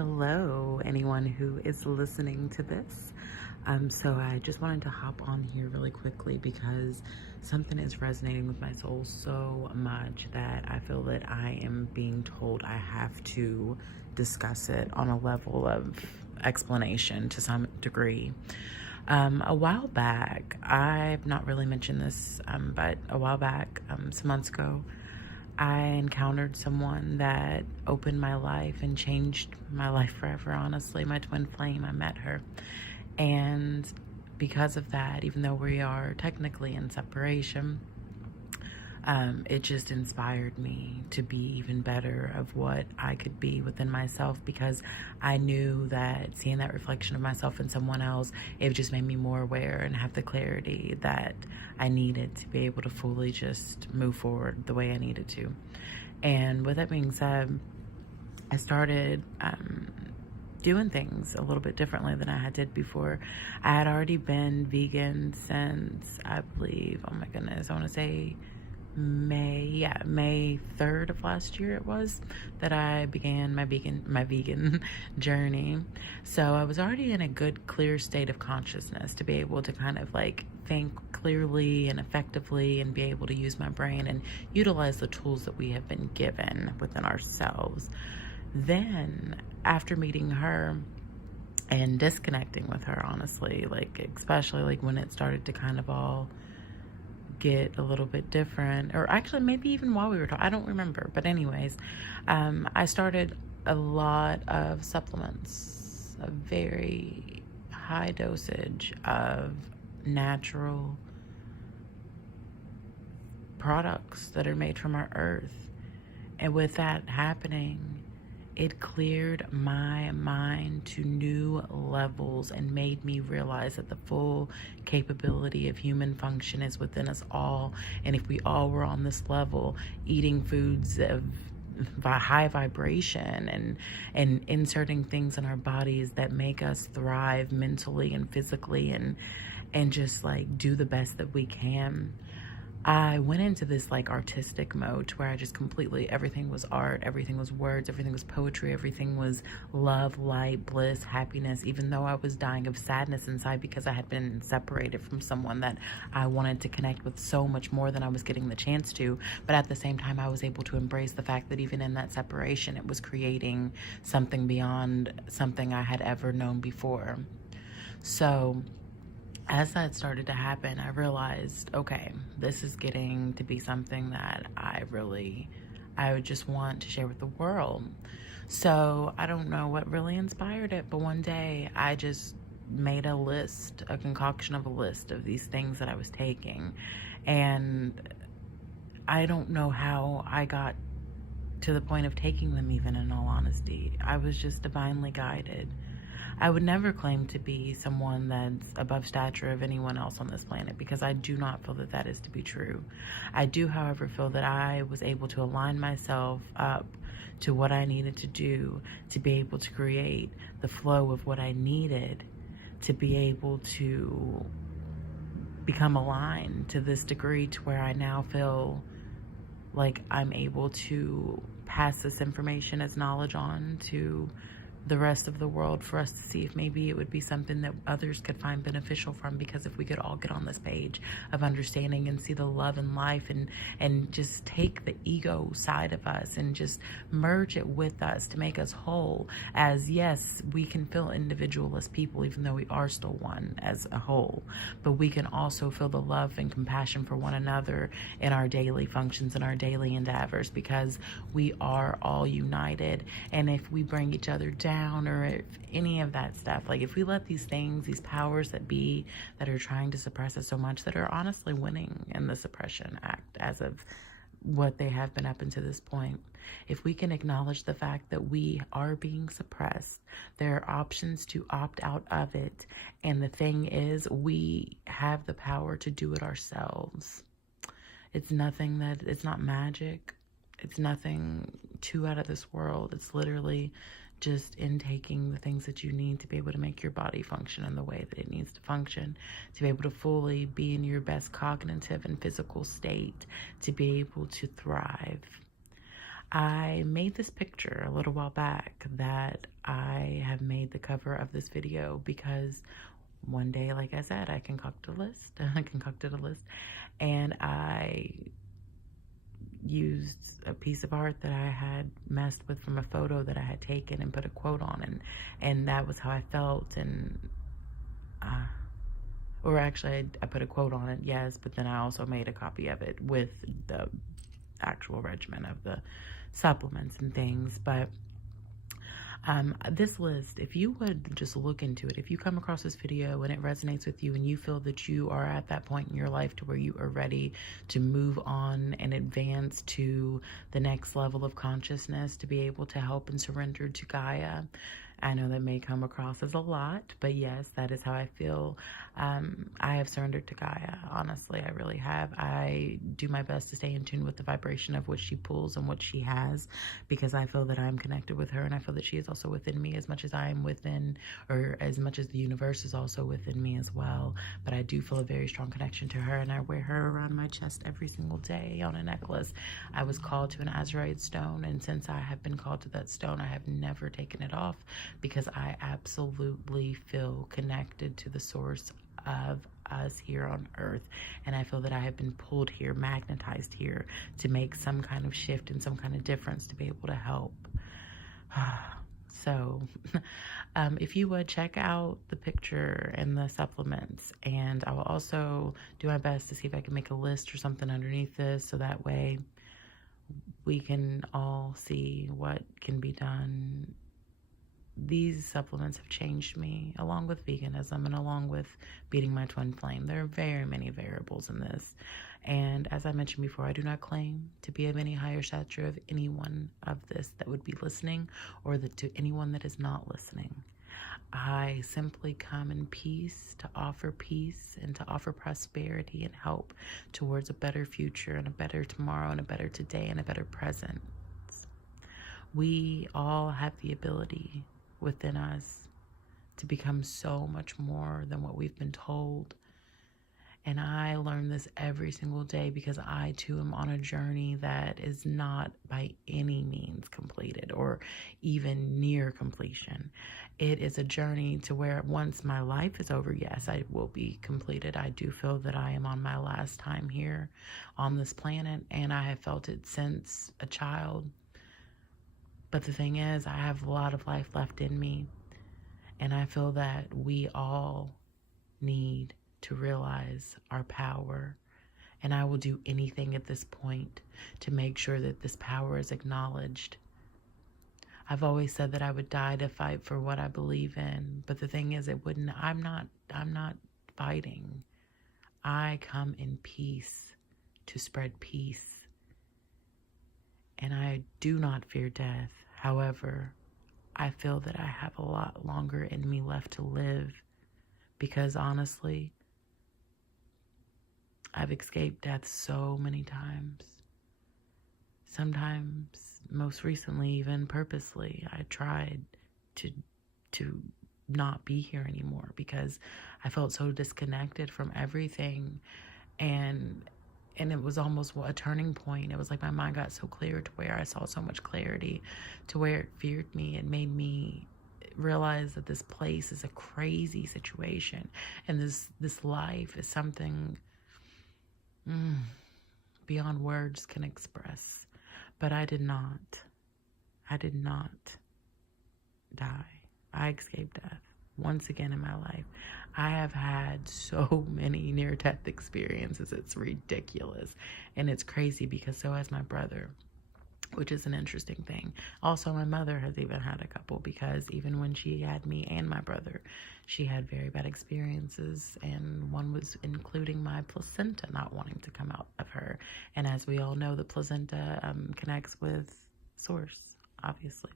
Hello, anyone who is listening to this. So I just wanted to hop on here really quickly because something is resonating with my soul so much that I feel that I am being told I have to discuss it on a level of explanation to some degree. A while back, I've not really mentioned this, but a while back, some months ago, I encountered someone that opened my life and changed my life forever, honestly. My twin flame, I met her. And because of that, even though we are technically in separation, it just inspired me to be even better of what I could be within myself, because I knew that seeing that reflection of myself in someone else, it just made me more aware and have the clarity that I needed to be able to fully just move forward the way I needed to. And with that being said, I started doing things a little bit differently than I had did before. I had already been vegan since, I believe, oh my goodness, I want to say May 3rd of last year it was that I began my vegan journey. So I was already in a good, clear state of consciousness to be able to kind of like think clearly and effectively and be able to use my brain and utilize the tools that we have been given within ourselves. Then after meeting her and disconnecting with her, honestly, like especially like when it started to kind of all get a little bit different, or actually maybe even while we were talking, I don't remember, but anyways, I started a lot of supplements, a very high dosage of natural products that are made from our earth. And with that happening, it cleared my mind to new levels and made me realize that the full capability of human function is within us all. And if we all were on this level, eating foods of high vibration and inserting things in our bodies that make us thrive mentally and physically and just like do the best that we can, I went into this like artistic mode to where I just completely, everything was art, everything was words, everything was poetry, everything was love, light, bliss, happiness, even though I was dying of sadness inside because I had been separated from someone that I wanted to connect with so much more than I was getting the chance to. But at the same time, I was able to embrace the fact that even in that separation, it was creating something beyond something I had ever known before. So as that started to happen, I realized, okay, this is getting to be something that I would just want to share with the world. So I don't know what really inspired it, but one day I just made a concoction of a list of these things that I was taking. And I don't know how I got to the point of taking them, even, in all honesty. I was just divinely guided. I would never claim to be someone that's above stature of anyone else on this planet, because I do not feel that that is to be true. I do, however, feel that I was able to align myself up to what I needed to do to be able to create the flow of what I needed to be able to become aligned to this degree to where I now feel like I'm able to pass this information as knowledge on to the rest of the world, for us to see if maybe it would be something that others could find beneficial from. Because if we could all get on this page of understanding and see the love in life and just take the ego side of us and just merge it with us to make us whole, as yes, we can feel individual as people, even though we are still one as a whole, but we can also feel the love and compassion for one another in our daily functions and our daily endeavors, because we are all united. And if we bring each other down, or if any of that stuff, like if we let these things, these powers that be that are trying to suppress us so much, that are honestly winning in the suppression act as of what they have been up until this point, if we can acknowledge the fact that we are being suppressed, there are options to opt out of it. And the thing is, we have the power to do it ourselves. It's not magic. It's nothing too out of this world. It's literally just intaking the things that you need to be able to make your body function in the way that it needs to function, to be able to fully be in your best cognitive and physical state, to be able to thrive. I made this picture a little while back that I I have made the cover of this video because one day, like I said, I concocted a list, and I used a piece of art that I had messed with from a photo that I had taken and put a quote on, and that was how I felt. And or actually, I put a quote on it, yes, but then I also made a copy of it with the actual regimen of the supplements and things. But this list, if you would just look into it, if you come across this video and it resonates with you and you feel that you are at that point in your life to where you are ready to move on and advance to the next level of consciousness, to be able to help and surrender to Gaia. I know that may come across as a lot, but yes, that is how I feel. I have surrendered to Gaia. Honestly, I really have. I do my best to stay in tune with the vibration of what she pulls and what she has, because I feel that I'm connected with her, and I feel that she is also within me as much as I am within, or as much as the universe is also within me as well. But I do feel a very strong connection to her, and I wear her around my chest every single day on a necklace. I was called to an azurite stone, and since I have been called to that stone, I have never taken it off, because I absolutely feel connected to the source of us here on earth. And I feel that I have been pulled here, magnetized here, to make some kind of shift and some kind of difference, to be able to help. So if you would check out the picture and the supplements, and I will also do my best to see if I can make a list or something underneath this, so that way we can all see what can be done. These supplements have changed me, along with veganism and along with beating my twin flame. There are very many variables in this. And as I mentioned before, I do not claim to be of any higher stature of anyone of this that would be listening, or to anyone that is not listening. I simply come in peace to offer peace and to offer prosperity and help towards a better future and a better tomorrow and a better today and a better present. We all have the ability within us to become so much more than what we've been told. And I learn this every single day, because I too am on a journey that is not by any means completed or even near completion. It is a journey to where once my life is over, yes, I will be completed. I do feel that I am on my last time here on this planet, and I have felt it since a child. But the thing is, I have a lot of life left in me, and I feel that we all need to realize our power, and I will do anything at this point to make sure that this power is acknowledged. I've always said that I would die to fight for what I believe in, but the thing is, I'm not fighting. I come in peace to spread peace. And I do not fear death. However, I feel that I have a lot longer in me left to live, because honestly, I've escaped death so many times. Sometimes, most recently, even purposely, I tried to not be here anymore, because I felt so disconnected from everything. And it was almost a turning point. It was like my mind got so clear to where I saw so much clarity, to where it feared me. It made me realize that this place is a crazy situation, and this life is something beyond words can express. But I did not die. I escaped death once again in my life. I have had so many near-death experiences. It's ridiculous. And it's crazy, because so has my brother, which is an interesting thing. Also, my mother has even had a couple, because even when she had me and my brother, she had very bad experiences, and one was including my placenta not wanting to come out of her. And as we all know, the placenta connects with source, obviously,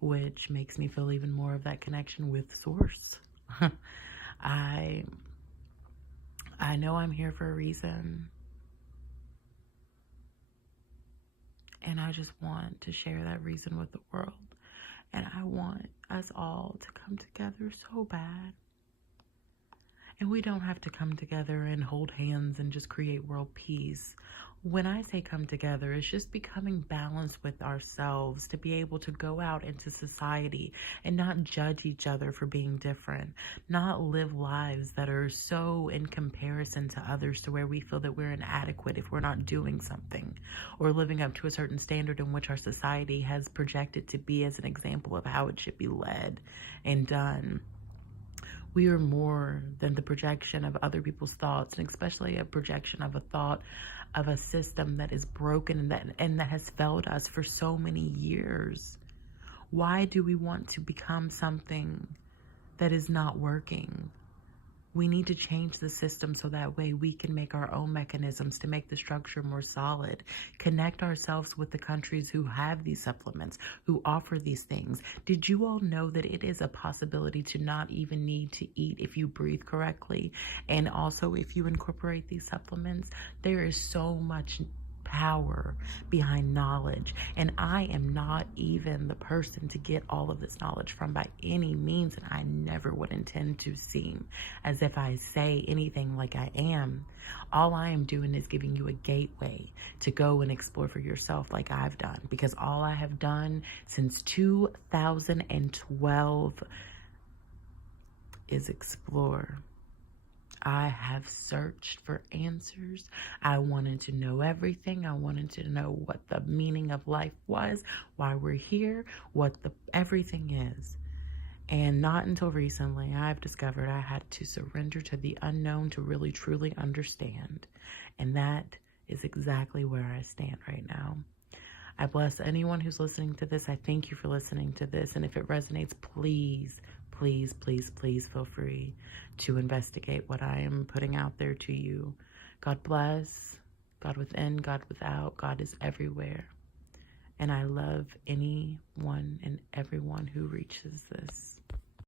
which makes me feel even more of that connection with source. I know I'm here for a reason, and I just want to share that reason with the world. And I want us all to come together so bad. And we don't have to come together and hold hands and just create world peace. When I say come together, it's just becoming balanced with ourselves to be able to go out into society and not judge each other for being different, not live lives that are so in comparison to others to where we feel that we're inadequate if we're not doing something or living up to a certain standard in which our society has projected to be as an example of how it should be led and done. We are more than the projection of other people's thoughts, and especially a projection of a thought of a system that is broken and that has failed us for so many years. Why do we want to become something that is not working? We need to change the system so that way we can make our own mechanisms to make the structure more solid. Connect ourselves with the countries who have these supplements, who offer these things. Did you all know that it is a possibility to not even need to eat if you breathe correctly? And also, if you incorporate these supplements, there is so much power behind knowledge, and I am not even the person to get all of this knowledge from by any means, and I never would intend to seem as if I say anything like I am. All I am doing is giving you a gateway to go and explore for yourself like I've done, because all I have done since 2012 is explore. I have searched for answers. I wanted to know everything. I wanted to know what the meaning of life was, why we're here, what everything is. And not until recently, I've discovered I had to surrender to the unknown to really truly understand. And that is exactly where I stand right now. I bless anyone who's listening to this. I thank you for listening to this. And if it resonates, please, please, please, please feel free to investigate what I am putting out there to you. God bless. God within, God without. God is everywhere. And I love anyone and everyone who reaches this.